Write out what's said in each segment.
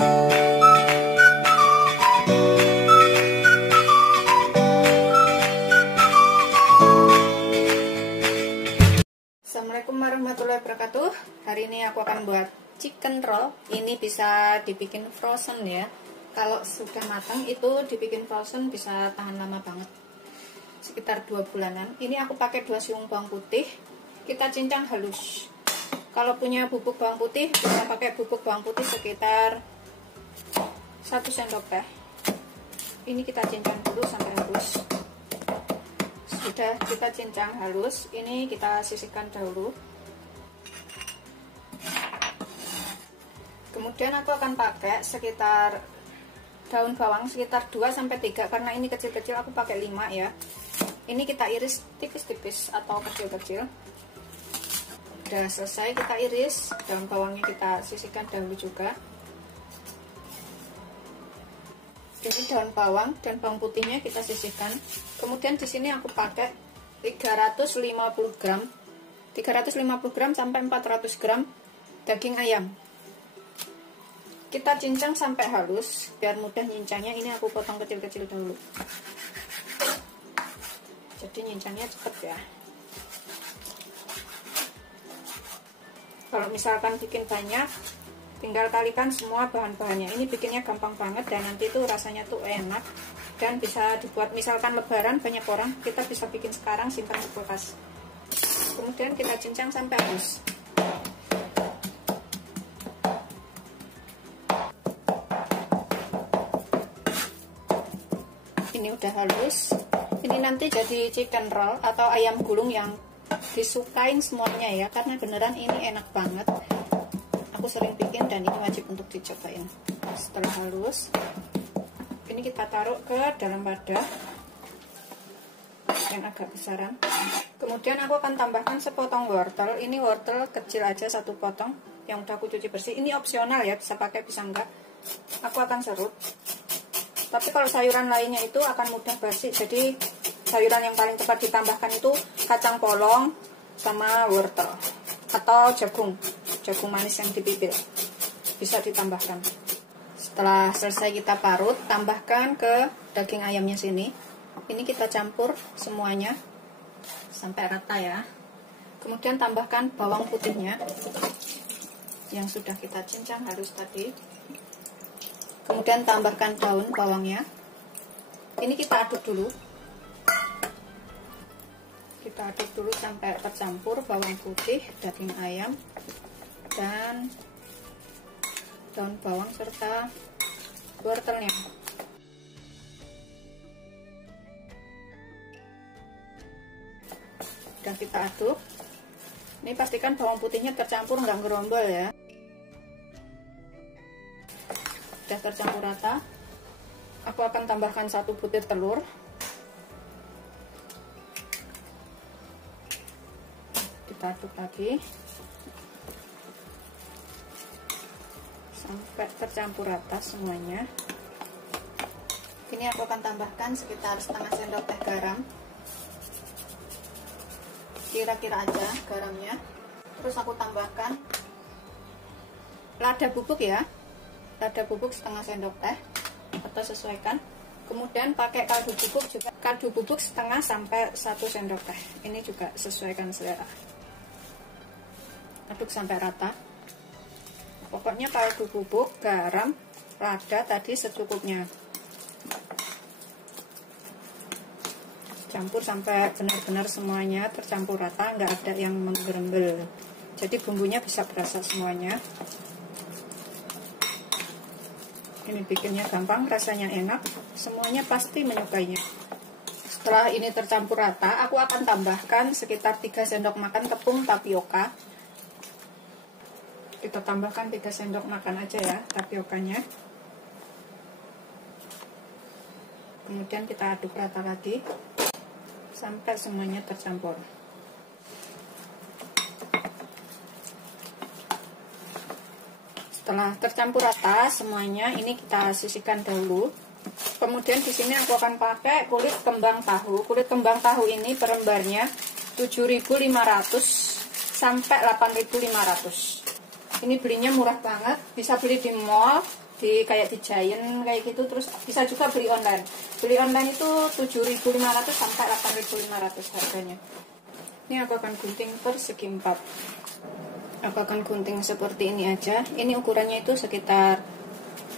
Assalamualaikum warahmatullahi wabarakatuh. Hari ini aku akan buat chicken roll. Ini bisa dibikin frozen ya. Kalau sudah matang itu dibikin frozen bisa tahan lama banget, sekitar 2 bulanan. Ini aku pakai 2 siung bawang putih, kita cincang halus. Kalau punya bubuk bawang putih bisa pakai bubuk bawang putih sekitar 1 sendok teh. Ini kita cincang dulu sampai halus. Sudah kita cincang halus, ini kita sisihkan dahulu. Kemudian aku akan pakai sekitar daun bawang sekitar 2-3, karena ini kecil-kecil aku pakai 5 ya. Ini kita iris tipis-tipis atau kecil-kecil. Udah selesai kita iris, daun bawangnya kita sisihkan dahulu juga. Ini daun bawang dan bawang putihnya kita sisihkan. Kemudian di sini aku pakai 350 gram sampai 400 gram daging ayam. Kita cincang sampai halus biar mudah nyincangnya. Ini aku potong kecil-kecil dulu. Jadi nyincangnya cepet ya. Kalau misalkan bikin banyak, tinggal kalikan semua bahan-bahannya. Ini bikinnya gampang banget dan nanti tuh rasanya tuh enak dan bisa dibuat, misalkan lebaran banyak orang, kita bisa bikin sekarang simpan di kulkas. Kemudian kita cincang sampai halus. Ini udah halus. Ini nanti jadi chicken roll atau ayam gulung yang disukain semuanya ya, karena beneran ini enak banget. Aku sering bikin dan ini wajib untuk dicobain. Setelah halus, ini kita taruh ke dalam wadah yang agak besaran. Kemudian aku akan tambahkan sepotong wortel. Ini wortel kecil aja, 1 potong yang udah aku cuci bersih. Ini opsional ya, bisa pakai bisa enggak. Aku akan serut. Tapi kalau sayuran lainnya itu akan mudah basi. Jadi sayuran yang paling tepat ditambahkan itu kacang polong sama wortel atau jagung manis yang dipipil, bisa ditambahkan. Setelah selesai kita parut, tambahkan ke daging ayamnya sini. Ini kita campur semuanya sampai rata ya. Kemudian tambahkan bawang putihnya yang sudah kita cincang halus tadi. Kemudian tambahkan daun bawangnya. Ini kita aduk dulu. Kita aduk dulu sampai tercampur bawang putih, daging ayam, dan daun bawang serta wortelnya. Udah kita aduk. Ini pastikan bawang putihnya tercampur, nggak gerombol ya. Udah tercampur rata. Aku akan tambahkan 1 butir telur. Kita aduk lagi sampai tercampur rata semuanya. Ini aku akan tambahkan sekitar setengah sendok teh garam, kira-kira aja garamnya. Terus aku tambahkan lada bubuk ya, lada bubuk setengah sendok teh atau sesuaikan. Kemudian pakai kaldu bubuk juga, kaldu bubuk setengah sampai 1 sendok teh. Ini juga sesuaikan selera. Aduk sampai rata. Pokoknya kaldu bubuk, garam, lada tadi secukupnya. Campur sampai benar-benar semuanya tercampur rata, nggak ada yang menggerembel. Jadi bumbunya bisa berasa semuanya. Ini bikinnya gampang, rasanya enak, semuanya pasti menyukainya. Setelah ini tercampur rata, aku akan tambahkan sekitar 3 sendok makan tepung tapioka. Kita tambahkan 3 sendok makan aja ya tapiokanya. Kemudian kita aduk rata lagi sampai semuanya tercampur. Setelah tercampur rata semuanya, ini kita sisihkan dahulu. Kemudian di sini aku akan pakai kulit kembang tahu. Kulit kembang tahu ini per lembarnya 7.500 sampai 8.500. Ini belinya murah banget, bisa beli di mall kayak di Giant kayak gitu. Terus bisa juga beli online. Beli online itu 7.500 sampai 8.500 harganya. Ini aku akan gunting persegi 4. Aku akan gunting seperti ini aja. Ini ukurannya itu sekitar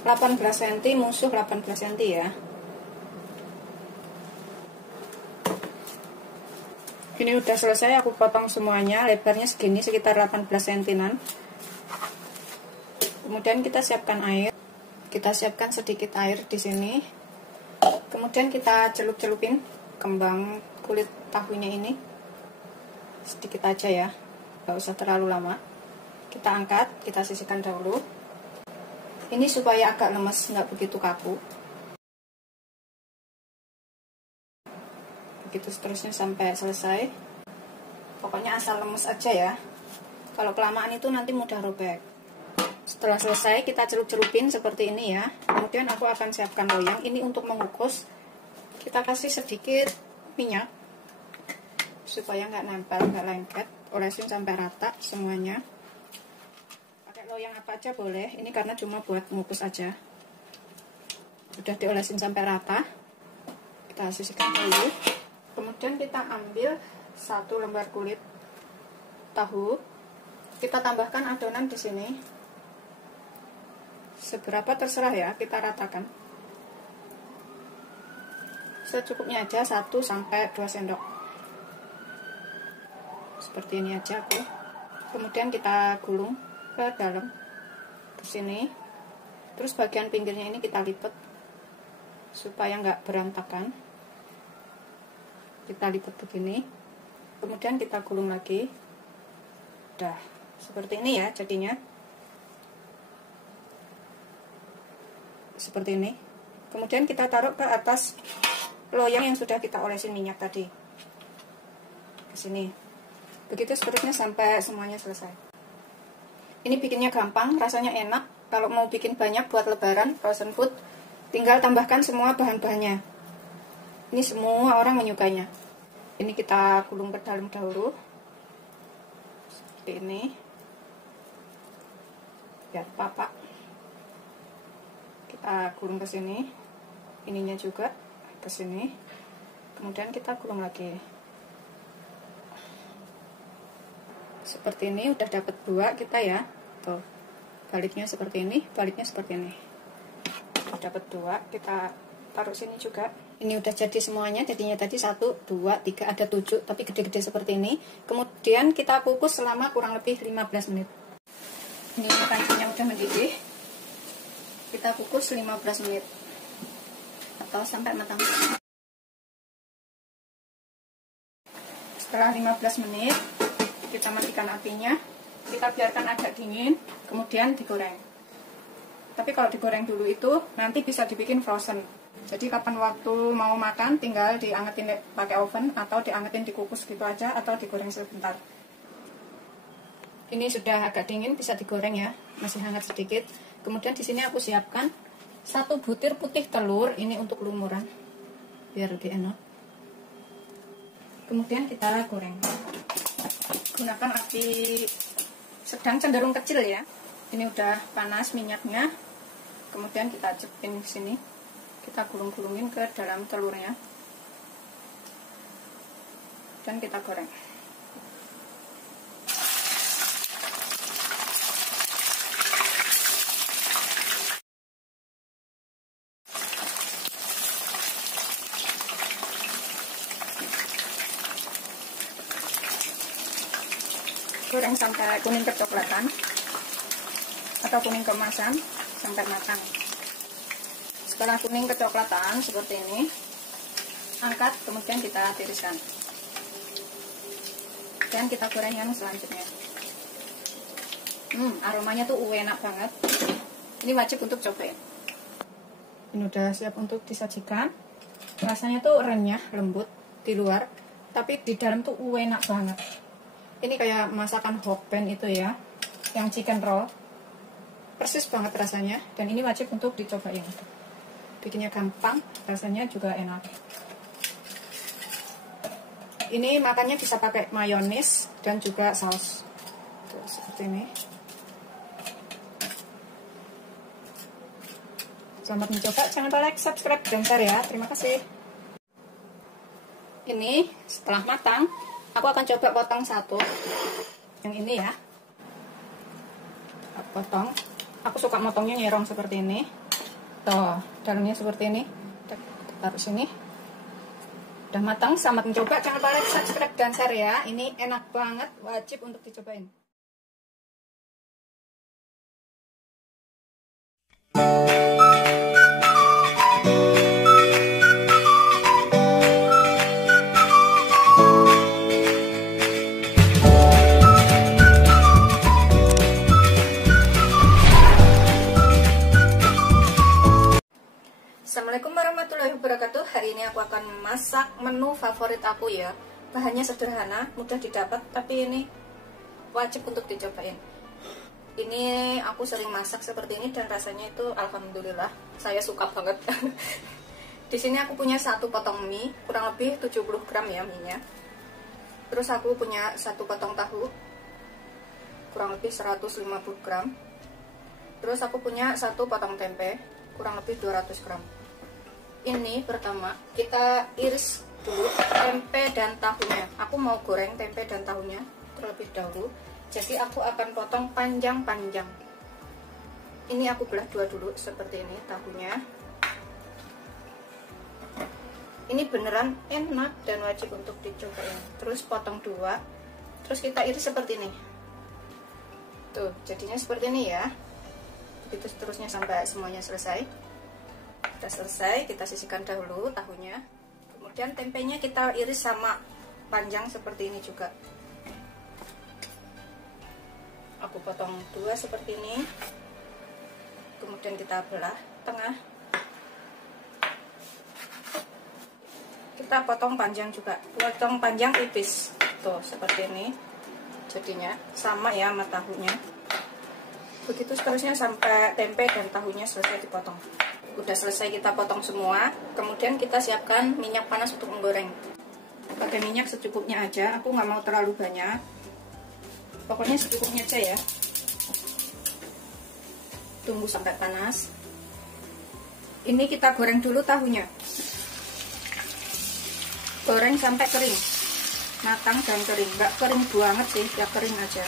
18 cm, musuh 18 cm ya. Ini udah selesai, aku potong semuanya. Lebarnya segini, sekitar 18 cm. Kemudian kita siapkan air. Kita siapkan sedikit air di sini. Kemudian kita celup-celupin kembang kulit tahunya ini. Sedikit aja ya, nggak usah terlalu lama. Kita angkat, kita sisihkan dahulu. Ini supaya agak lemes, nggak begitu kaku. Begitu seterusnya sampai selesai. Pokoknya asal lemes aja ya. Kalau kelamaan itu nanti mudah robek. Setelah selesai kita celup-celupin seperti ini ya. Kemudian aku akan siapkan loyang. Ini untuk mengukus. Kita kasih sedikit minyak supaya nggak nempel, nggak lengket. Olesin sampai rata semuanya. Pakai loyang apa aja boleh. Ini karena cuma buat mengukus aja. Udah diolesin sampai rata. Kita sisihkan dulu. Kemudian kita ambil 1 lembar kulit tahu. Kita tambahkan adonan di sini. Seberapa terserah ya, kita ratakan. Secukupnya aja 1 sampai 2 sendok. Seperti ini aja aku. Kemudian kita gulung ke dalam ke sini. Terus bagian pinggirnya ini kita lipat supaya nggak berantakan. Kita lipat begini. Kemudian kita gulung lagi. Udah seperti ini ya jadinya. Seperti ini. Kemudian kita taruh ke atas loyang yang sudah kita olesin minyak tadi. Ke sini. Begitu seterusnya sampai semuanya selesai. Ini bikinnya gampang, rasanya enak. Kalau mau bikin banyak buat lebaran, frozen food, tinggal tambahkan semua bahan-bahannya. Ini semua orang menyukainya. Ini kita gulung ke dalam dahulu. Seperti ini. Biar papak. Kita gulung ke sini. Ininya juga ke sini. Kemudian kita gulung lagi. Seperti ini udah dapat 2 kita ya. Tuh. Baliknya seperti ini, baliknya seperti ini. Dapat 2, kita taruh sini juga. Ini udah jadi semuanya, jadinya tadi 1, 2, 3, ada 7, tapi gede-gede seperti ini. Kemudian kita kukus selama kurang lebih 15 menit. Ini pancinya udah mendidih. Kita kukus 15 menit. Atau sampai matang. Setelah 15 menit, kita matikan apinya. Kita biarkan agak dingin, kemudian digoreng. Tapi kalau digoreng dulu itu nanti bisa dibikin frozen. Jadi kapan waktu mau makan tinggal diangetin pakai oven atau diangetin dikukus gitu aja atau digoreng sebentar. Ini sudah agak dingin, bisa digoreng ya, masih hangat sedikit. Kemudian di sini aku siapkan 1 butir putih telur, ini untuk lumuran biar lebih enak. Kemudian kita goreng. Gunakan api sedang cenderung kecil ya. Ini udah panas minyaknya. Kemudian kita cepin ke sini. Kita gulung-gulungin ke dalam telurnya. Dan kita goreng. Goreng sampai kuning kecoklatan atau kuning keemasan sampai matang. Setelah kuning kecoklatan seperti ini, angkat, kemudian kita tiriskan dan kita goreng yang selanjutnya. Aromanya tuh enak banget. Ini wajib untuk cobain. Ini udah siap untuk disajikan. Rasanya tuh renyah, lembut di luar, tapi di dalam tuh enak banget. Ini kayak masakan hokben itu ya, yang chicken roll. Persis banget rasanya, dan ini wajib untuk dicobain. Bikinnya gampang, rasanya juga enak. Ini makannya bisa pakai mayonis dan juga saus. Tuh, seperti ini. Selamat mencoba, jangan lupa like, subscribe, dan share ya. Terima kasih. Ini setelah matang, aku akan coba potong satu. Yang ini ya. Aku potong. Aku suka motongnya nyerong seperti ini. Tuh, dalamnya seperti ini. Taruh sini. Udah matang, selamat mencoba. Jangan lupa like, subscribe, dan share ya. Ini enak banget, wajib untuk dicobain. Assalamualaikum warahmatullahi wabarakatuh. Hari ini aku akan masak menu favorit aku ya. Bahannya sederhana, mudah didapat, tapi ini wajib untuk dicobain. Ini aku sering masak seperti ini dan rasanya itu alhamdulillah saya suka banget. Di sini aku punya satu potong mie, kurang lebih 70 gram ya mie-nya. Terus aku punya satu potong tahu, kurang lebih 150 gram. Terus aku punya satu potong tempe, kurang lebih 200 gram. Ini pertama kita iris dulu tempe dan tahunya. Aku mau goreng tempe dan tahunya terlebih dahulu. Jadi aku akan potong panjang-panjang. Ini aku belah dua dulu seperti ini tahunya. Ini beneran enak dan wajib untuk dicobain. Terus potong dua. Terus kita iris seperti ini. Tuh, jadinya seperti ini ya. Begitu seterusnya sampai semuanya selesai. Sudah selesai, kita sisihkan dahulu tahunya. Kemudian tempenya kita iris sama panjang seperti ini juga. Aku potong dua seperti ini. Kemudian kita belah tengah. Kita potong panjang juga. Potong panjang tipis. Tuh, seperti ini. Jadinya sama ya sama tahunya. Begitu seterusnya sampai tempe dan tahunya selesai dipotong. Udah selesai kita potong semua. Kemudian kita siapkan minyak panas untuk menggoreng. Pakai minyak secukupnya aja. Aku nggak mau terlalu banyak. Pokoknya secukupnya aja ya. Tunggu sampai panas. Ini kita goreng dulu tahunya. Goreng sampai kering. Matang dan kering. Nggak kering banget sih, ya kering aja.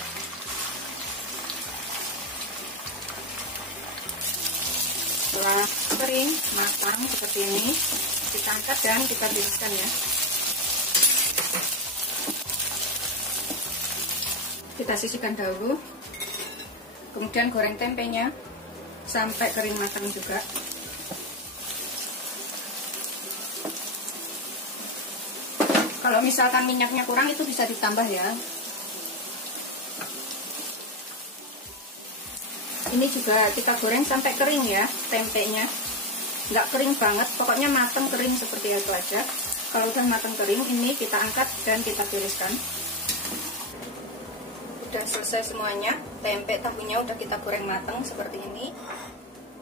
Setelah kering, matang seperti ini, kita angkat dan kita tiriskan ya. Kita sisihkan dahulu. Kemudian goreng tempenya sampai kering matang juga. Kalau misalkan minyaknya kurang itu bisa ditambah ya. Ini juga kita goreng sampai kering ya tempenya. Nggak kering banget, pokoknya matang kering seperti itu aja. Kalau udah matang kering, ini kita angkat dan kita tiriskan. Udah selesai semuanya. Tempe tahunya udah kita goreng matang seperti ini.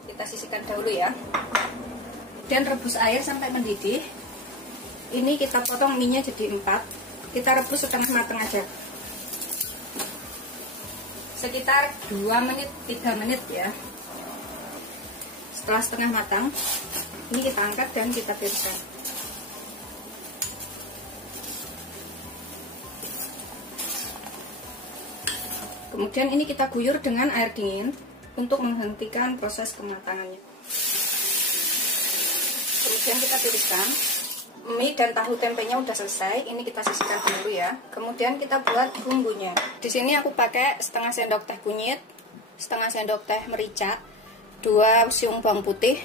Kita sisihkan dahulu ya. Dan rebus air sampai mendidih. Ini kita potong mie-nya jadi 4. Kita rebus setengah matang aja. Sekitar 2 menit, 3 menit ya. Setelah setengah matang, ini kita angkat dan kita tiriskan. Kemudian ini kita guyur dengan air dingin untuk menghentikan proses kematangannya. Kemudian kita tiriskan. Mie dan tahu tempenya udah selesai. Ini kita sisihkan dulu ya. Kemudian kita buat bumbunya. Di sini aku pakai setengah sendok teh kunyit, setengah sendok teh merica, 2 siung bawang putih,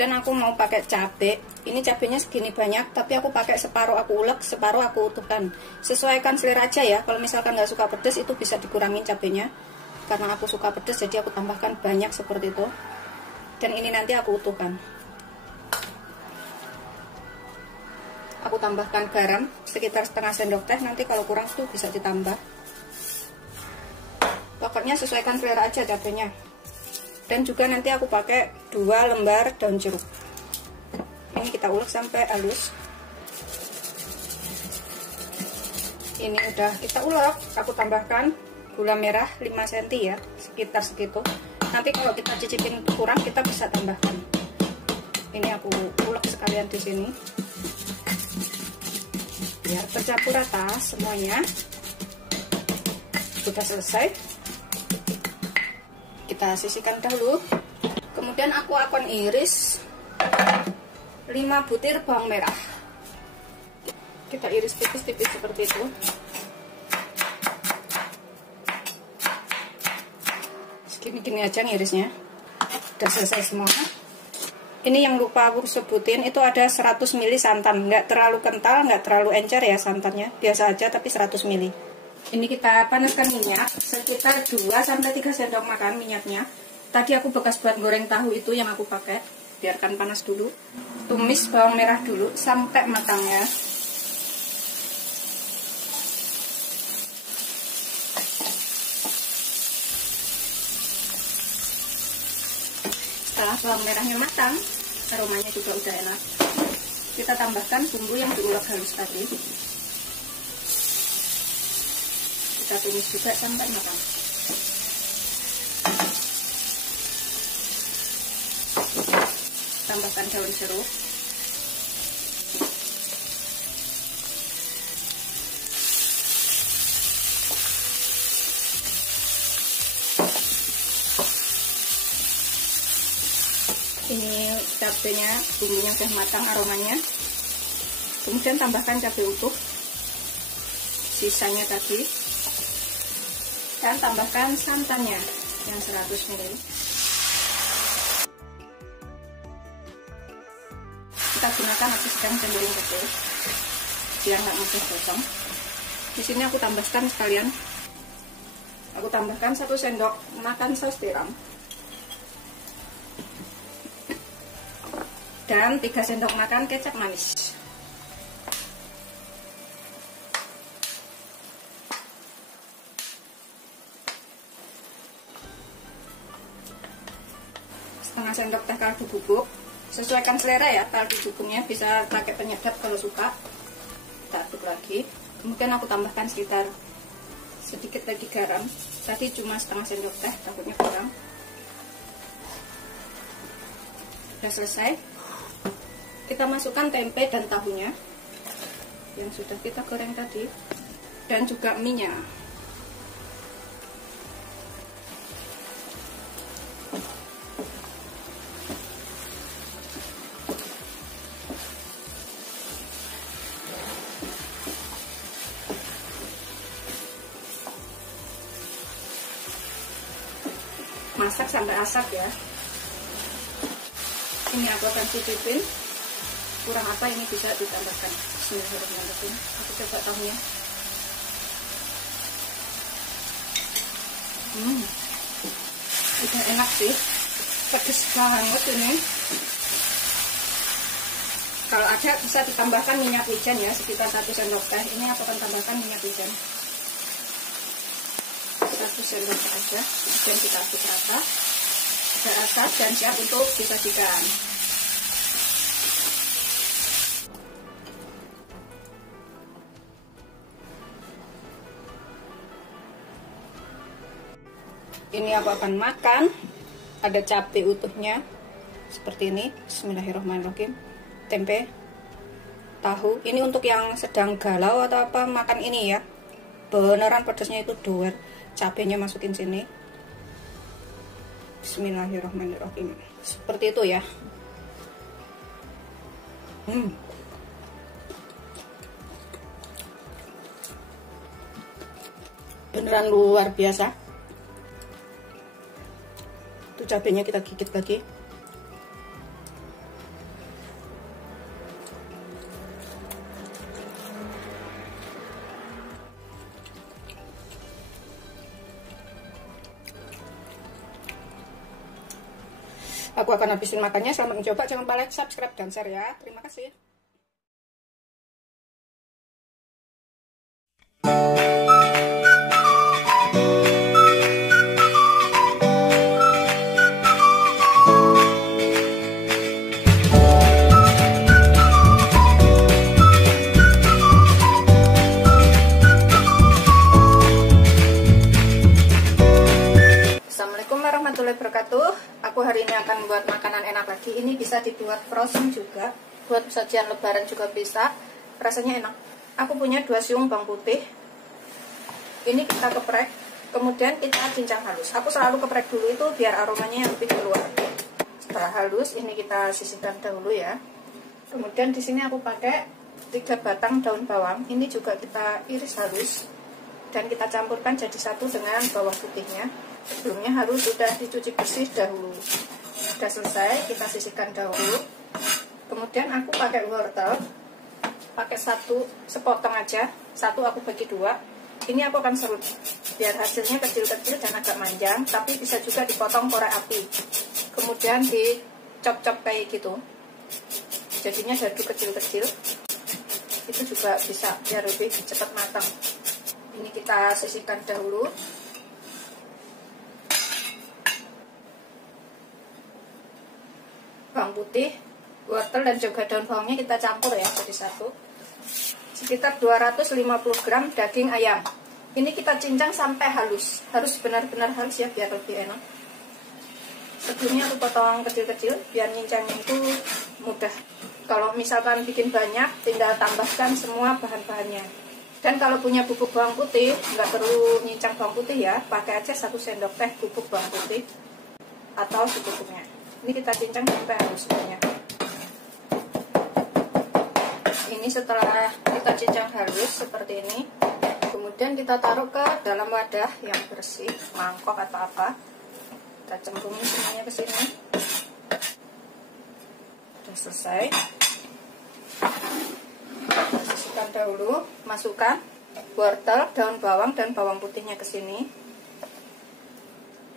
dan aku mau pakai cabai. Ini cabenya segini banyak, tapi aku pakai separuh aku ulek, separuh aku utuhkan. Sesuaikan selera aja ya. Kalau misalkan nggak suka pedas itu bisa dikurangin cabenya. Karena aku suka pedas jadi aku tambahkan banyak seperti itu. Dan ini nanti aku utuhkan. Aku tambahkan garam sekitar setengah sendok teh, nanti kalau kurang tuh bisa ditambah. Pokoknya sesuaikan selera aja cabenya. Dan juga nanti aku pakai 2 lembar daun jeruk. Ini kita ulek sampai halus. Ini udah kita ulek, aku tambahkan gula merah 5 cm ya, sekitar segitu. Nanti kalau kita cicipin kurang kita bisa tambahkan. Ini aku ulek sekalian di sini biar tercampur rata semuanya. Sudah selesai, kita sisihkan dahulu. Kemudian aku akan iris 5 butir bawang merah. Kita iris tipis-tipis seperti itu. Segini-gini aja ngirisnya. Udah selesai semua. Ini yang lupa aku sebutin, itu ada 100 ml santan. Nggak terlalu kental, nggak terlalu encer ya santannya. Biasa aja tapi 100 ml. Ini kita panaskan minyak sekitar 2-3 sendok makan minyaknya. Tadi aku bekas buat goreng tahu itu yang aku pakai. Biarkan panas dulu. Tumis bawang merah dulu sampai matang ya. Setelah bawang merahnya matang, aromanya juga udah enak. Kita tambahkan bumbu yang diulek halus tadi. Kita tumis juga sampai matang. Tambahkan daun jeruk. Ini cabenya, bumbunya sudah matang aromanya. Kemudian tambahkan cabai utuh sisanya tadi, dan tambahkan santannya yang 100 ml. Kita gunakan api sedang cenderung kecil biar nggak mudah gosong. Di sini aku tambahkan sekalian, aku tambahkan 1 sendok makan saus tiram dan 3 sendok makan kecap manis. Setengah sendok teh kaldu bubuk. Sesuaikan selera ya, kaldu bubuknya bisa pakai penyedap kalau suka. Kita aduk lagi. Kemudian aku tambahkan sekitar sedikit lagi garam. Tadi cuma setengah sendok teh, takutnya kurang. Sudah selesai. Kita masukkan tempe dan tahunya yang sudah kita goreng tadi, dan juga minyak. Masak sampai asap ya. Ini aku akan cicipin. Kurang apa ini bisa ditambahkan. Bismillahirrahmanirrahim. Aku coba tahunya. Udah enak sih. Pedes banget ini. Kalau ada bisa ditambahkan minyak wijen ya, sekitar 1 sendok teh. Ini aku akan tambahkan minyak wijen 1 sendok teh aja. Kemudian kita aduk rata. Sudah rata dan siap untuk disajikan. Ini aku akan makan. Ada cabai utuhnya seperti ini. Bismillahirrahmanirrahim. Tempe, tahu. Ini untuk yang sedang galau atau apa makan ini ya. Beneran pedasnya itu doer. Cabainya masukin sini. Bismillahirrahmanirrahim. Seperti itu ya. Beneran luar biasa. Itu cabenya kita gigit lagi. Aku akan habisin makannya. Selamat mencoba. Jangan lupa like, subscribe, dan share ya. Terima kasih. Assalamualaikum warahmatullahi wabarakatuh. Aku hari ini akan buat makanan enak lagi. Ini bisa dibuat frozen juga, buat sajian lebaran juga bisa. Rasanya enak. Aku punya 2 siung bawang putih. Ini kita geprek, kemudian kita cincang halus. Aku selalu geprek dulu itu biar aromanya lebih keluar. Setelah halus, ini kita sisihkan dahulu ya. Kemudian di sini aku pakai 3 batang daun bawang. Ini juga kita iris halus dan kita campurkan jadi satu dengan bawang putihnya. Sebelumnya harus sudah dicuci bersih dahulu. Sudah selesai, kita sisihkan dahulu. Kemudian aku pakai wortel, pakai sepotong aja. Satu aku bagi 2. Ini aku akan serut biar hasilnya kecil-kecil dan agak panjang, tapi bisa juga dipotong korek api. Kemudian dicop-cop kayak gitu. Jadinya dadu kecil-kecil. Itu juga bisa biar lebih cepat matang. Ini kita sisihkan dahulu. Bawang putih, wortel dan juga daun bawangnya kita campur ya jadi satu. Sekitar 250 gram daging ayam. Ini kita cincang sampai halus. Harus benar-benar halus ya biar lebih enak. Sebelumnya aku potong kecil-kecil biar nyincangnya itu mudah. Kalau misalkan bikin banyak, tinggal tambahkan semua bahan-bahannya. Dan kalau punya bubuk bawang putih, nggak perlu nyincang bawang putih ya, pakai aja 1 sendok teh bubuk bawang putih atau secukupnya. Ini kita cincang sampai halus semuanya. Ini setelah kita cincang halus seperti ini, kemudian kita taruh ke dalam wadah yang bersih, mangkok atau apa. Kita cemplungin semuanya ke sini. Sudah selesai. Sisihkan dahulu, masukkan wortel, daun bawang dan bawang putihnya ke sini.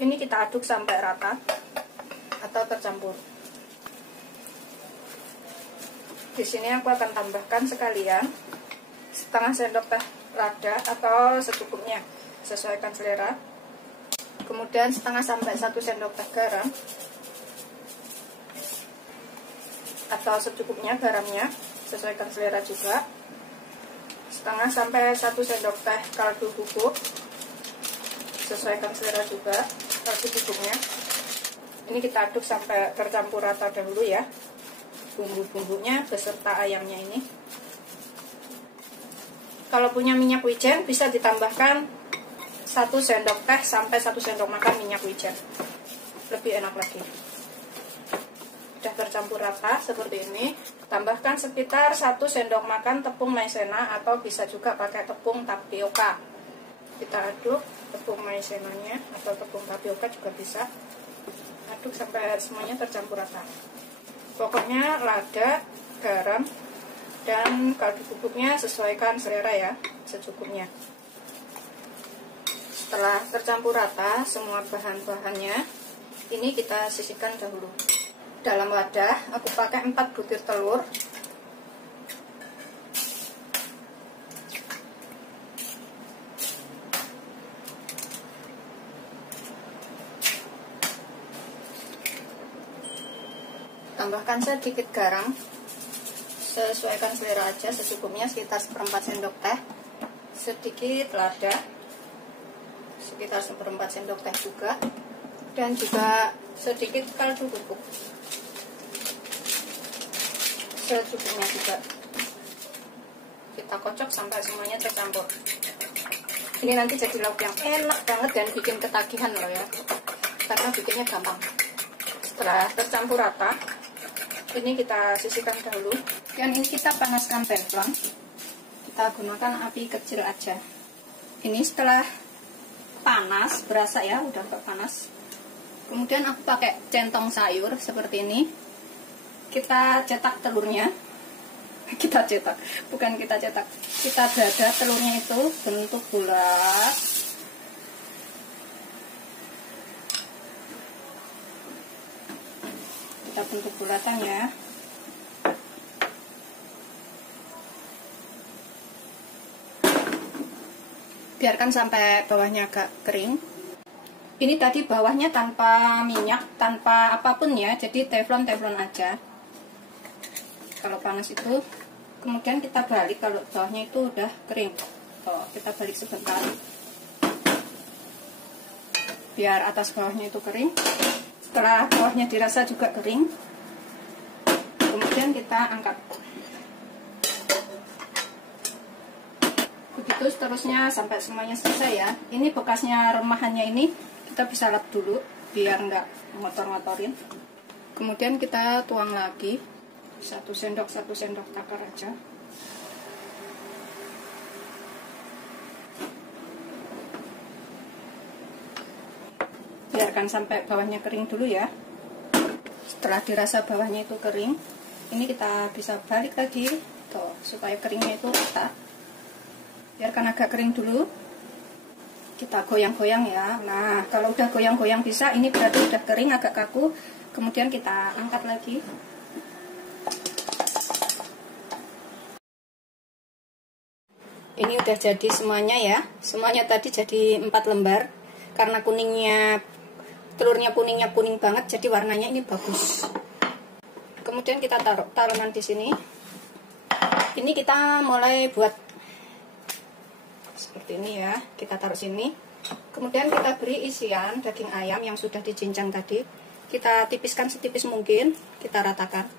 Ini kita aduk sampai rata atau tercampur. Di sini aku akan tambahkan sekalian setengah sendok teh lada atau secukupnya, sesuaikan selera. Kemudian setengah sampai 1 sendok teh garam atau secukupnya garamnya, sesuaikan selera juga. Setengah sampai 1 sendok teh kaldu bubuk, sesuaikan selera juga kaldu bubuknya. Ini kita aduk sampai tercampur rata dahulu ya, bumbu-bumbunya beserta ayamnya ini. Kalau punya minyak wijen bisa ditambahkan 1 sendok teh sampai 1 sendok makan minyak wijen, lebih enak lagi. Sudah tercampur rata seperti ini. Tambahkan sekitar 1 sendok makan tepung maizena atau bisa juga pakai tepung tapioka. Kita aduk tepung maizenanya atau tepung tapioka juga bisa. Aduk sampai semuanya tercampur rata. Pokoknya lada, garam, dan kaldu bubuknya sesuaikan selera ya, secukupnya. Setelah tercampur rata semua bahan-bahannya, ini kita sisihkan dahulu. Dalam wadah aku pakai 4 butir telur. Tambahkan sedikit garam, sesuaikan selera aja, secukupnya sekitar 1/4 sendok teh. Sedikit lada, sekitar 1/4 sendok teh juga. Dan juga sedikit kaldu bubuk, secukupnya juga. Kita kocok sampai semuanya tercampur. Ini nanti jadi lauk yang enak banget dan bikin ketagihan loh ya, karena bikinnya gampang. Setelah tercampur rata, ini kita sisihkan dahulu. Dan ini kita panaskan teflon. Kita gunakan api kecil aja. Ini setelah panas, berasa ya udah agak panas. Kemudian aku pakai centong sayur seperti ini. Kita cetak telurnya. Kita cetak, bukan kita cetak. Kita dada telurnya itu bentuk bulat. Kita bentuk bulatan ya. Biarkan sampai bawahnya agak kering. Ini tadi bawahnya tanpa minyak, tanpa apapun ya, jadi teflon aja. Kalau panas itu, kemudian kita balik kalau bawahnya itu udah kering. Oh, kita balik sebentar. biar atas bawahnya itu kering. Setelah bawahnya dirasa juga kering, kemudian kita angkat. Begitu seterusnya sampai semuanya selesai ya. Ini bekasnya remahannya ini kita bisa lap dulu biar nggak ngotor-ngotorin. Kemudian kita tuang lagi 1 sendok takar aja. Biarkan sampai bawahnya kering dulu ya. Setelah dirasa bawahnya itu kering, ini kita bisa balik lagi tuh supaya keringnya itu rata. Biarkan agak kering dulu, kita goyang-goyang ya. Nah, kalau udah goyang-goyang bisa, ini berarti udah kering, agak kaku. Kemudian kita angkat lagi. Ini udah jadi semuanya ya. Semuanya tadi jadi 4 lembar. Karena telurnya kuningnya kuning banget, jadi warnanya ini bagus. Kemudian kita taruhkan di sini. Ini kita mulai buat seperti ini ya, kita taruh sini. Kemudian kita beri isian daging ayam yang sudah dicincang tadi. Kita tipiskan setipis mungkin, kita ratakan.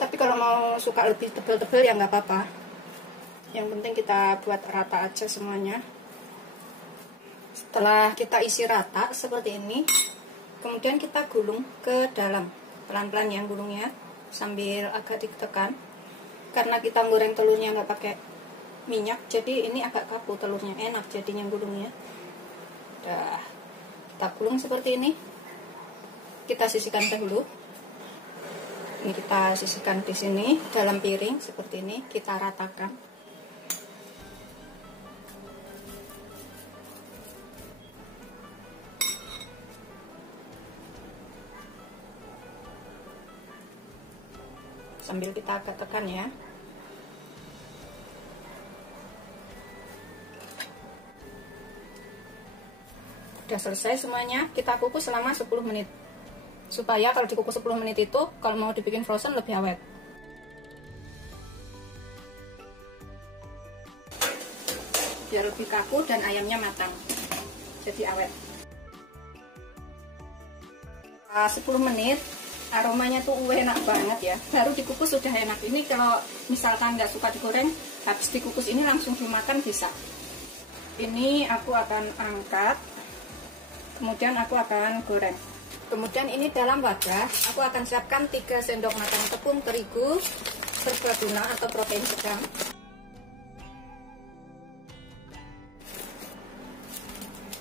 Tapi kalau mau suka lebih tebal-tebal ya nggak apa-apa. Yang penting kita buat rata aja semuanya. Setelah kita isi rata seperti ini, kemudian kita gulung ke dalam. Pelan-pelan ya gulungnya, sambil agak ditekan. Karena kita goreng telurnya nggak pakai minyak, jadi ini agak kaku telurnya, enak jadinya gulungnya. Udah kita gulung seperti ini. Kita sisihkan dahulu. Ini kita sisihkan di sini dalam piring seperti ini, kita ratakan. Sambil kita agak tekan ya. Udah selesai semuanya, kita kukus selama 10 menit. Supaya kalau dikukus 10 menit itu, kalau mau dibikin frozen lebih awet. Biar lebih kaku dan ayamnya matang. Jadi awet. 10 menit, aromanya tuh enak banget ya. Baru dikukus sudah enak. Ini kalau misalkan nggak suka digoreng, habis dikukus ini langsung dimakan bisa. Ini aku akan angkat. Kemudian aku akan goreng. Kemudian ini dalam wadah, aku akan siapkan 3 sendok makan tepung terigu serbaguna atau protein sedang.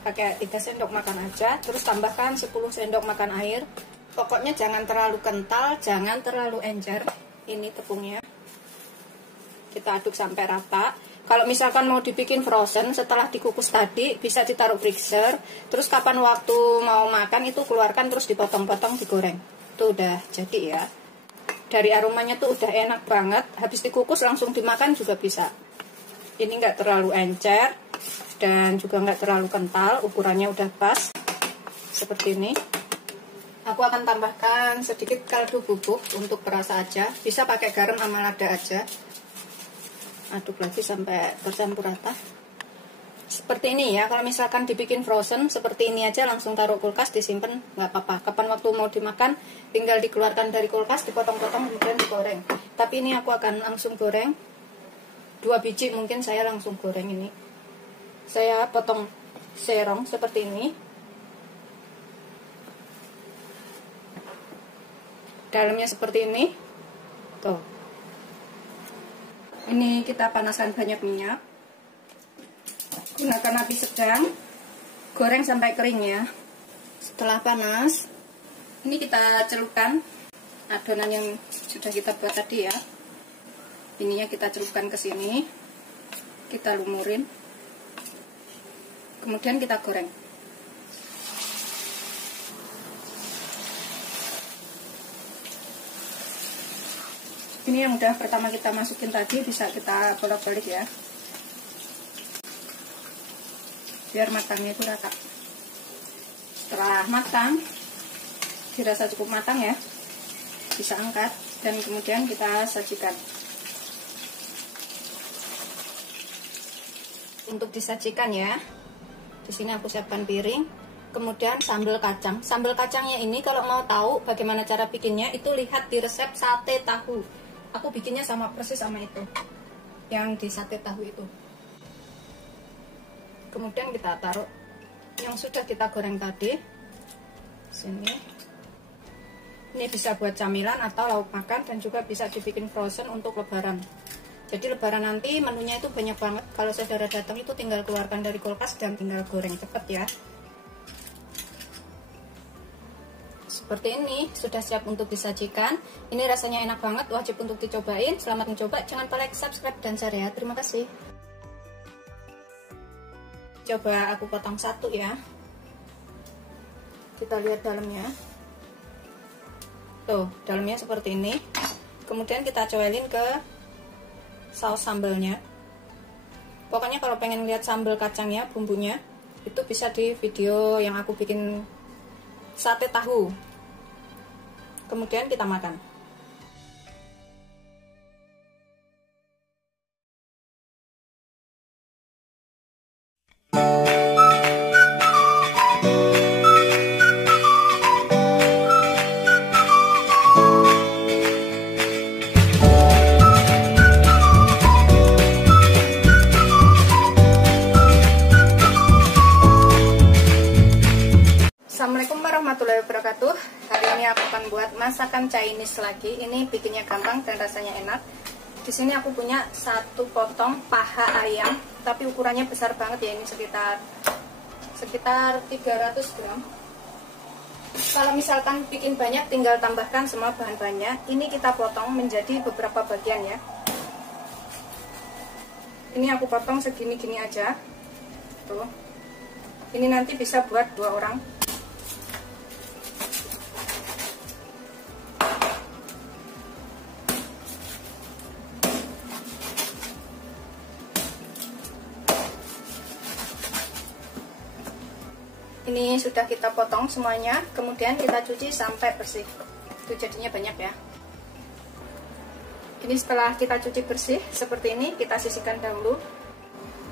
Pakai 3 sendok makan aja, terus tambahkan 10 sendok makan air. Pokoknya jangan terlalu kental, jangan terlalu encer. Ini tepungnya. Kita aduk sampai rata. Kalau misalkan mau dibikin frozen setelah dikukus tadi, bisa ditaruh freezer. Terus kapan waktu mau makan itu keluarkan terus dipotong-potong digoreng. Itu udah jadi ya. Dari aromanya tuh udah enak banget. Habis dikukus langsung dimakan juga bisa. Ini nggak terlalu encer dan juga nggak terlalu kental. Ukurannya udah pas. Seperti ini. Aku akan tambahkan sedikit kaldu bubuk untuk perasa aja. Bisa pakai garam sama lada aja. Aduk lagi sampai bercampur rata. Seperti ini ya. Kalau misalkan dibikin frozen seperti ini aja, langsung taruh kulkas disimpan, nggak apa-apa. Kapan waktu mau dimakan tinggal dikeluarkan dari kulkas, dipotong-potong kemudian digoreng. Tapi ini aku akan langsung goreng 2 biji, mungkin saya langsung goreng ini. Saya potong serong seperti ini. Dalamnya seperti ini. Tuh. Ini kita panaskan banyak minyak. Gunakan api sedang. Goreng sampai kering ya. Setelah panas, ini kita celupkan adonan yang sudah kita buat tadi ya. Ininya kita celupkan ke sini. Kita lumurin. Kemudian kita goreng. Ini yang udah pertama kita masukin tadi, bisa kita bolak-balik ya, biar matangnya itu rata. Setelah matang, dirasa cukup matang ya, bisa angkat dan kemudian kita sajikan. Untuk disajikan ya, Di sini aku siapkan piring. Kemudian sambal kacang. Sambal kacangnya ini kalau mau tahu bagaimana cara bikinnya, itu lihat di resep sate tahu. Aku bikinnya sama persis sama itu, yang di sate tahu itu. Kemudian kita taruh yang sudah kita goreng tadi. Sini. Ini bisa buat camilan atau lauk makan, dan juga bisa dibikin frozen untuk lebaran. Jadi lebaran nanti menunya itu banyak banget. Kalau saudara datang itu tinggal keluarkan dari kulkas dan tinggal goreng, cepet ya. Seperti ini, sudah siap untuk disajikan. Ini rasanya enak banget, wajib untuk dicobain. Selamat mencoba, jangan lupa like, subscribe, dan share ya. Terima kasih. Coba aku potong satu ya. Kita lihat dalamnya. Tuh, dalamnya seperti ini. Kemudian kita coelin ke saus sambalnya. Pokoknya kalau pengen lihat sambal kacangnya, bumbunya, itu bisa di video yang aku bikin sate tahu. Kemudian kita makan. Assalamualaikum warahmatullahi wabarakatuh. Hari ini aku akan buat masakan Chinese lagi. Ini bikinnya gampang dan rasanya enak. Di sini aku punya satu potong paha ayam, tapi ukurannya besar banget ya. Ini sekitar 300 gram. Kalau misalkan bikin banyak, tinggal tambahkan semua bahan-bahannya. Ini kita potong menjadi beberapa bagian ya. Ini aku potong segini-gini aja. Tuh. Ini nanti bisa buat 2 orang. Ini sudah kita potong semuanya, kemudian kita cuci sampai bersih. Itu jadinya banyak ya. Ini setelah kita cuci bersih seperti ini, kita sisihkan dahulu.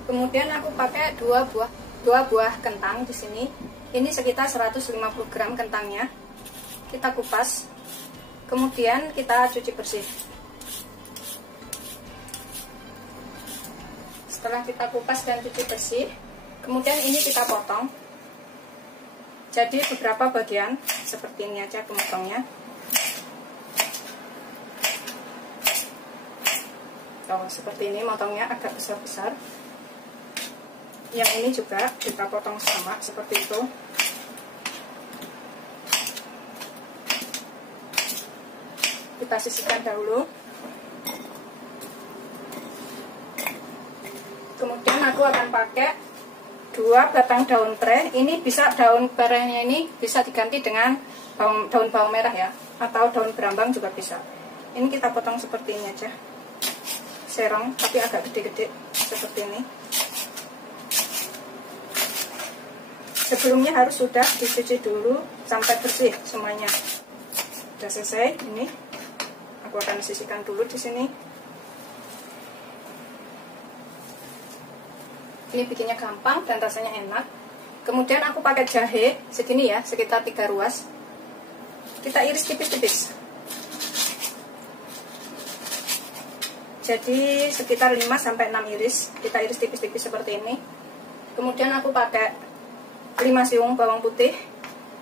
Kemudian aku pakai 2 buah kentang di sini. Ini sekitar 150 gram kentangnya. Kita kupas. Kemudian kita cuci bersih. Setelah kita kupas dan cuci bersih, kemudian ini kita potong. Jadi beberapa bagian, seperti ini aja aku motongnya. Oh, seperti ini motongnya, agak besar-besar. Yang ini juga kita potong sama, seperti itu. Kita sisihkan dahulu. Kemudian aku akan pakai 2 batang daun teh. Ini bisa daun barangnya ini bisa diganti dengan daun bawang merah ya, atau daun berambang juga bisa. Ini kita potong seperti ini aja, serong tapi agak gede-gede seperti ini. Sebelumnya harus sudah dicuci dulu sampai bersih semuanya. Sudah selesai. Ini aku akan sisihkan dulu di sini. Ini bikinnya gampang dan rasanya enak. Kemudian aku pakai jahe segini ya, sekitar 3 ruas. Kita iris tipis-tipis. Jadi sekitar 5-6 iris. Kita iris tipis-tipis seperti ini. Kemudian aku pakai 5 siung bawang putih.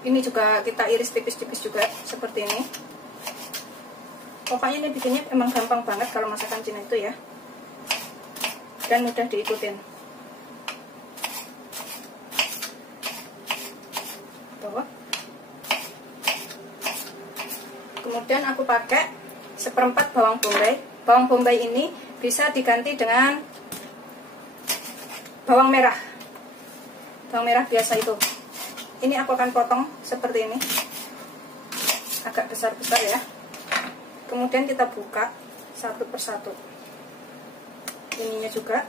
Ini juga kita iris tipis-tipis juga seperti ini. Pokoknya ini bikinnya emang gampang banget kalau masakan Cina itu ya. Dan mudah diikutin. Kemudian aku pakai 1/4 bawang bombay. Bawang bombay ini bisa diganti dengan bawang merah. Bawang merah biasa itu. Ini aku akan potong seperti ini. Agak besar-besar ya. Kemudian kita buka satu persatu. Ininya juga.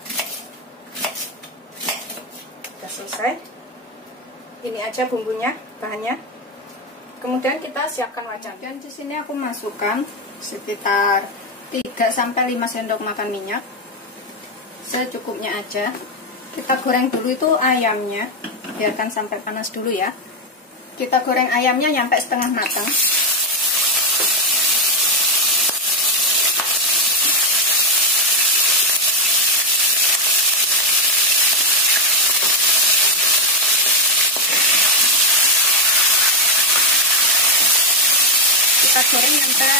Sudah selesai. Ini aja bumbunya, bahannya. Kemudian kita siapkan wajan. Dan di sini aku masukkan sekitar 3-5 sendok makan minyak. Secukupnya aja. Kita goreng dulu itu ayamnya. biarkan sampai panas dulu ya. Kita goreng ayamnya nyampe setengah matang. Kita goreng sampai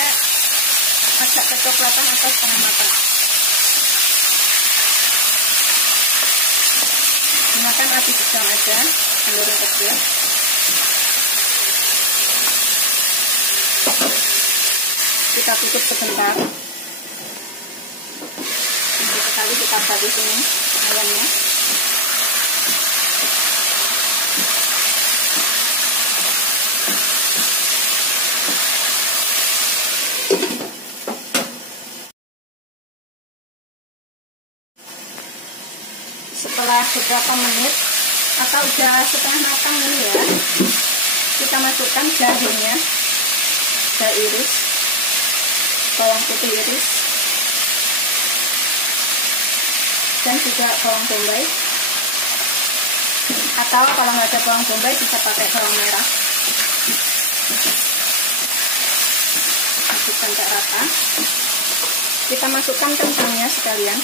agak kecoklatan atau setengah matang. Gunakan api sedang aja, telur kecil. Kita tutup sebentar. Sekali kita bagi sini ayamnya. Setelah beberapa menit atau udah setengah matang ini ya, kita masukkan jahenya, jahe iris, bawang putih iris, dan juga bawang bombay. Atau kalau nggak ada bawang bombay bisa pakai bawang merah. Aduk sampai rata. Kita masukkan kentangnya sekalian.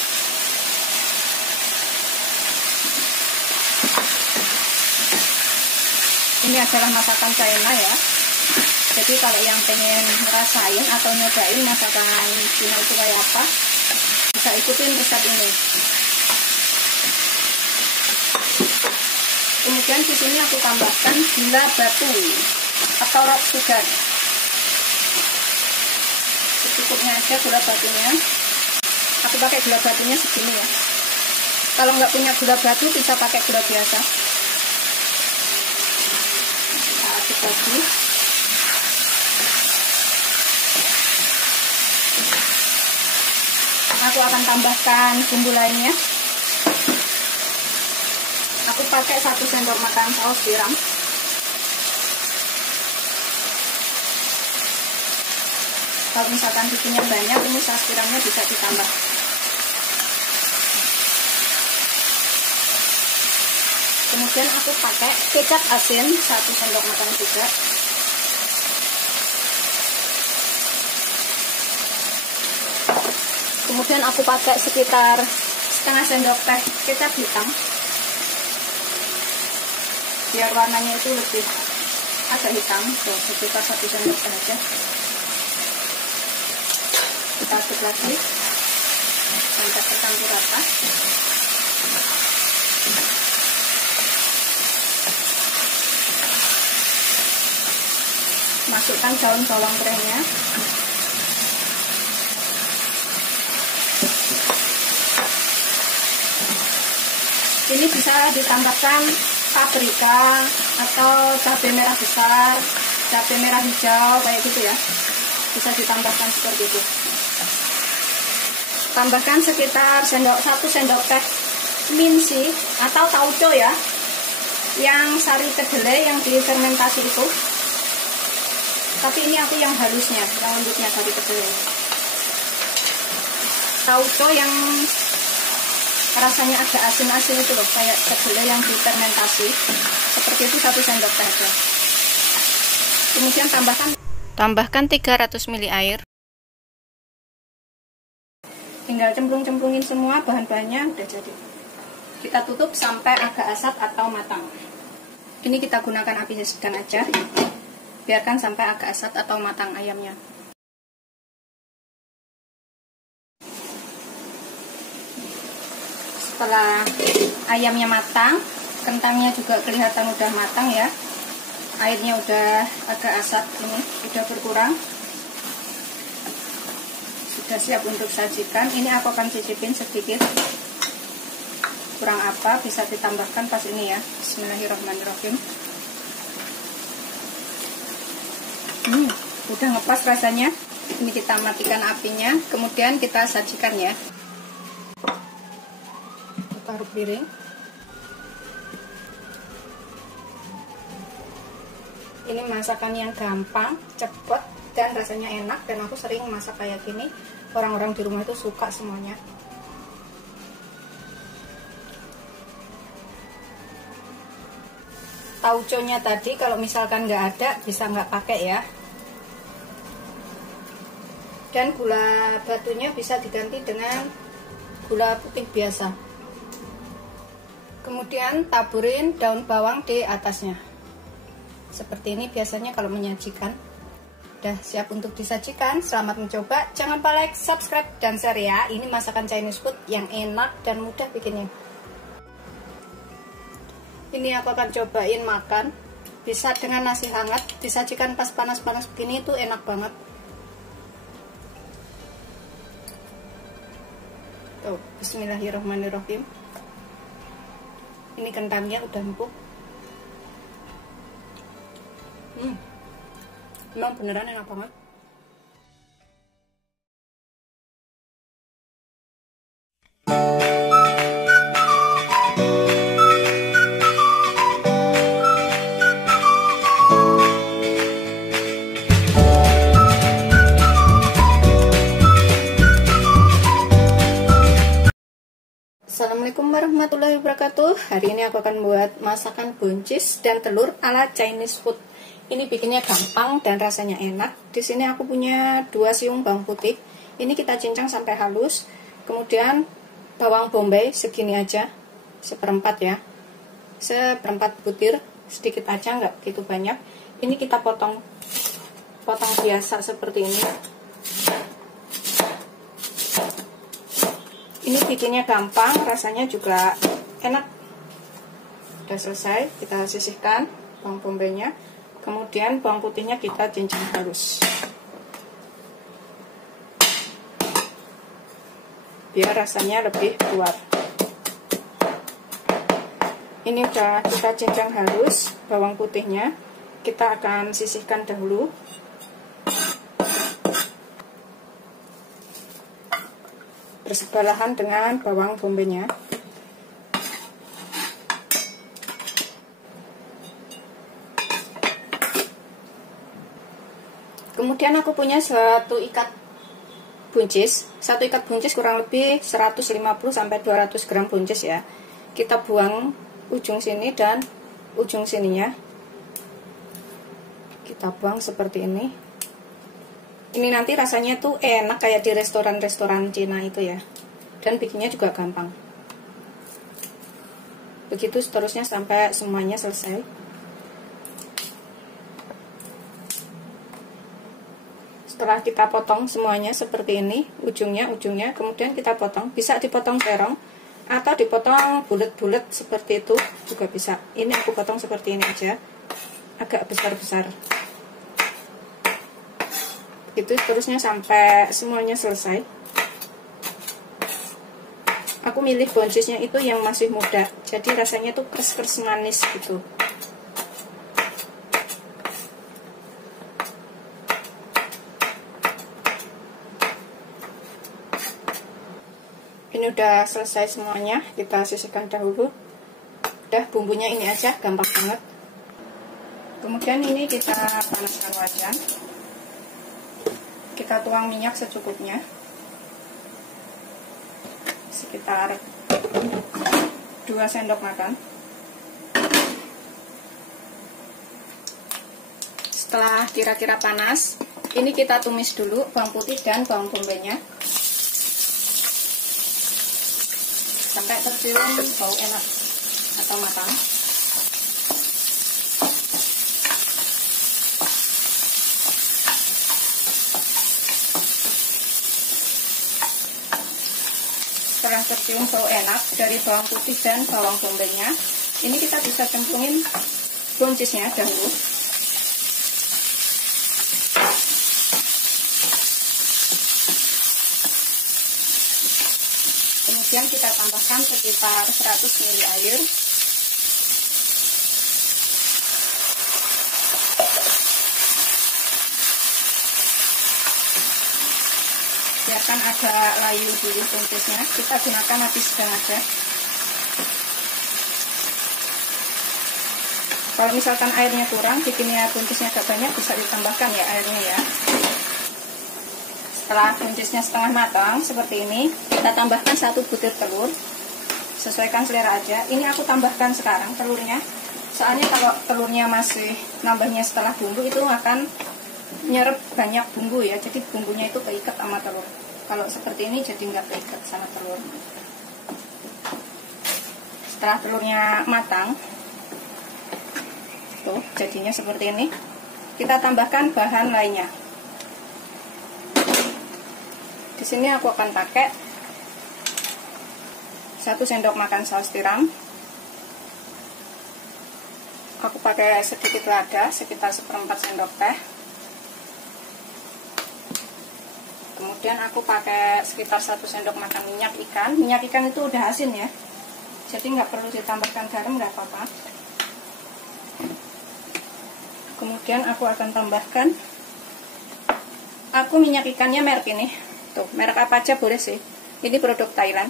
Ini adalah masakan China ya. Jadi kalau yang pengen ngerasain atau nyobain masakan Cina itu kayak apa, bisa ikutin resep ini. Kemudian di sini aku tambahkan gula batu atau rock sugar. Secukupnya aja gula batunya. Aku pakai gula batunya segini ya. Kalau nggak punya gula batu bisa pakai gula biasa. Lagi. Aku akan tambahkan bumbu lainnya. Aku pakai 1 sendok makan saus tiram. Kalau misalkan bikinnya banyak, ini saus tiramnya bisa ditambah. Kemudian aku pakai kecap asin 1 sendok makan juga. Kemudian aku pakai sekitar setengah sendok teh kecap hitam. Biar warnanya itu lebih agak hitam. Tuh, sekitar 1 sendok teh aja. Kita aduk lagi sampai tercampur rata. Masukkan daun bawang merahnya. Ini bisa ditambahkan paprika atau cabai merah besar, cabai merah hijau kayak gitu ya. Bisa ditambahkan seperti itu. Tambahkan sekitar 1 sendok teh minsi atau tauco ya, yang sari kedelai yang difermentasi itu. Tapi ini aku yang halusnya, yang lembutnya sari kedelai. Tauco yang rasanya agak asin-asin itu loh, kayak kedelai yang difermentasi. Seperti itu 1 sendok teh aja. Kemudian tambahkan 300 ml air. Tinggal cemplung-cemplungin semua bahan-bahannya, udah jadi. Kita tutup sampai agak asat atau matang. Ini kita gunakan api sedang aja. Biarkan sampai agak asat atau matang ayamnya. Setelah ayamnya matang, kentangnya juga kelihatan udah matang ya. Airnya udah agak asat, ini udah berkurang. Sudah siap untuk sajikan. Ini aku akan cicipin sedikit. Kurang apa bisa ditambahkan pas ini ya. Bismillahirrahmanirrahim. Udah ngepas rasanya. Ini kita matikan apinya, kemudian kita sajikan ya. Taruh piring. Ini masakan yang gampang, cepet, dan rasanya enak. Dan aku sering masak kayak gini. Orang-orang di rumah itu suka semuanya. tauconya tadi kalau misalkan nggak ada bisa nggak pakai ya. Dan gula batunya bisa diganti dengan gula putih biasa. Kemudian taburin daun bawang di atasnya. Seperti ini biasanya kalau menyajikan. Udah siap untuk disajikan. Selamat mencoba. Jangan lupa like, subscribe, dan share ya. Ini masakan Chinese food yang enak dan mudah bikinnya. Ini aku akan cobain makan. Bisa dengan nasi hangat. Disajikan pas panas-panas begini itu enak banget. Tuh, bismillahirrahmanirrahim. Ini kentangnya udah empuk. Memang beneran enak banget. Assalamualaikum warahmatullahi wabarakatuh. Hari ini aku akan buat masakan buncis dan telur ala Chinese food. Ini bikinnya gampang dan rasanya enak. Di sini aku punya 2 siung bawang putih. Ini kita cincang sampai halus. Kemudian bawang bombay segini aja, seperempat ya, seperempat butir, sedikit aja, nggak begitu banyak. Ini kita potong biasa seperti ini. Ini bikinnya gampang, rasanya juga enak. Udah selesai, kita sisihkan bawang bombaynya. Kemudian bawang putihnya kita cincang halus. Biar rasanya lebih kuat. Ini udah kita cincang halus bawang putihnya. Kita akan sisihkan dahulu. Bersebelahan dengan bawang bombaynya. Kemudian aku punya satu ikat buncis. Satu ikat buncis kurang lebih 150 sampai 200 gram buncis ya. Kita buang ujung sini dan ujung sininya. Kita buang seperti ini. Ini nanti rasanya tuh enak kayak di restoran-restoran Cina itu ya. Dan bikinnya juga gampang. Begitu seterusnya sampai semuanya selesai. Setelah kita potong semuanya seperti ini, ujungnya, kemudian kita potong. Bisa dipotong terong atau dipotong bulat-bulat seperti itu juga bisa. Ini aku potong seperti ini aja, agak besar-besar. Itu terusnya sampai semuanya selesai. Aku milih buncisnya itu yang masih muda, jadi rasanya tuh kres-kres manis gitu. Ini udah selesai semuanya, kita sisihkan dahulu. Udah, bumbunya ini aja, gampang banget. Kemudian ini kita panaskan wajan. Kita tuang minyak secukupnya, sekitar 2 sendok makan. Setelah kira-kira panas, ini kita tumis dulu bawang putih dan bawang bombaynya sampai tercium bau enak atau matang. Setelah tercium bau enak dari bawang putih dan bawang bombaynya, ini kita bisa cemplungin buncisnya dahulu. Kemudian kita tambahkan sekitar 100 ml air. Biarkan ada layu dulu buncisnya. Kita gunakan habis sedang aja. Kalau misalkan airnya kurang, bikinnya buncisnya agak banyak, bisa ditambahkan ya airnya ya. Setelah buncisnya setengah matang seperti ini, kita tambahkan 1 butir telur. Sesuaikan selera aja. Ini aku tambahkan sekarang telurnya 1 Soalnya kalau telurnya masih nambahnya setelah bumbu itu akan nyerap banyak bumbu ya, jadi bumbunya itu keikat sama telur. Kalau seperti ini jadi nggak keikat sama telur. Setelah telurnya matang, tuh jadinya seperti ini. Kita tambahkan bahan lainnya. Di sini aku akan pakai 1 sendok makan saus tiram. Aku pakai sedikit lada, sekitar 1/4 sendok teh. Kemudian aku pakai sekitar 1 sendok makan minyak ikan. Minyak ikan itu udah asin ya, jadi nggak perlu ditambahkan garam, nggak apa-apa. Kemudian aku akan tambahkan, aku minyak ikannya merek ini, tuh merek apa aja boleh sih, ini produk Thailand.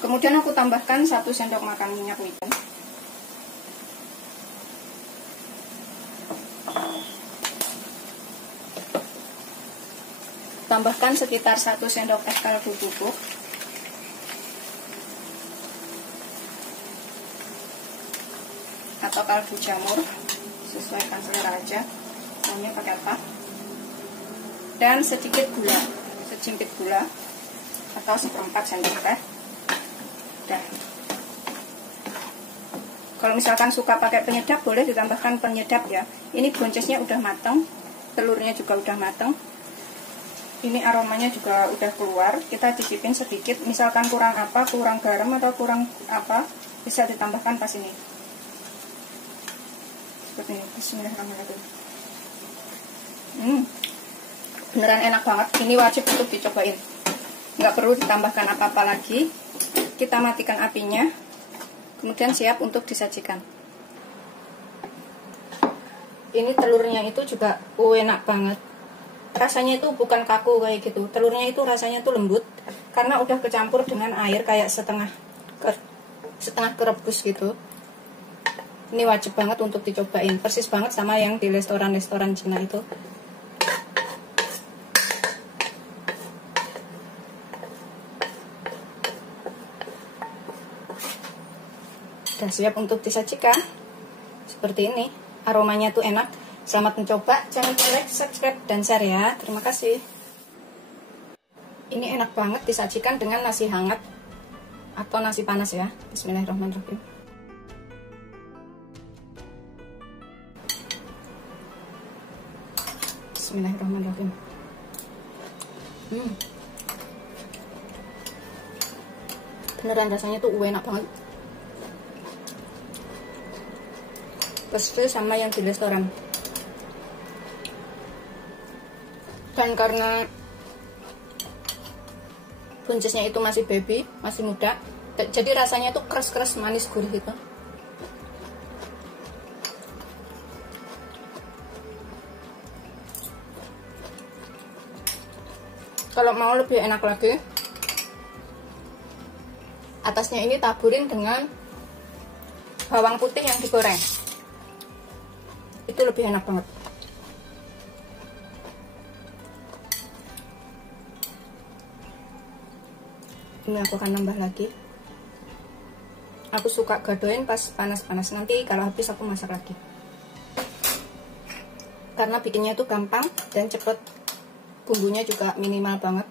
Kemudian aku tambahkan 1 sendok makan minyak wijen. Tambahkan sekitar 1 sendok es kaldu bubuk. Atau kaldu jamur, sesuaikan selera aja, maunya pakai apa. Dan sedikit gula, sejimpit gula atau 1/4 sendok teh. Dah. Kalau misalkan suka pakai penyedap boleh ditambahkan penyedap ya. Ini boncesnya udah matang, telurnya juga udah matang. Ini aromanya juga udah keluar. Kita cicipin sedikit, misalkan kurang apa, kurang garam atau kurang apa, bisa ditambahkan pas ini. Seperti ini. Bismillahirrahmanirrahim. Beneran enak banget. Ini wajib untuk dicobain. Nggak perlu ditambahkan apa-apa lagi. Kita matikan apinya. Kemudian siap untuk disajikan. Ini telurnya itu juga enak banget. Rasanya itu bukan kaku kayak gitu. Telurnya itu rasanya tuh lembut karena udah kecampur dengan air kayak setengah kerebus gitu. Ini wajib banget untuk dicobain. Persis banget sama yang di restoran-restoran Cina itu. Sudah siap untuk disajikan. Seperti ini. Aromanya tuh enak. Selamat mencoba. Jangan lupa like, subscribe, dan share ya. Terima kasih. Ini enak banget disajikan dengan nasi hangat atau nasi panas ya. Bismillahirrahmanirrahim. Bismillahirrahmanirrahim. Beneran rasanya tuh enak banget. Persis sama yang di restoran. Dan karena boncesnya itu masih baby, masih muda, jadi rasanya tuh keras-keras, manis, gurih gitu. Kalau mau lebih enak lagi, atasnya ini taburin dengan bawang putih yang digoreng. Itu lebih enak banget. Ini aku akan nambah lagi. Aku suka gadoin pas panas-panas. Nanti kalau habis aku masak lagi. Karena bikinnya itu gampang dan cepet. Bumbunya juga minimal banget.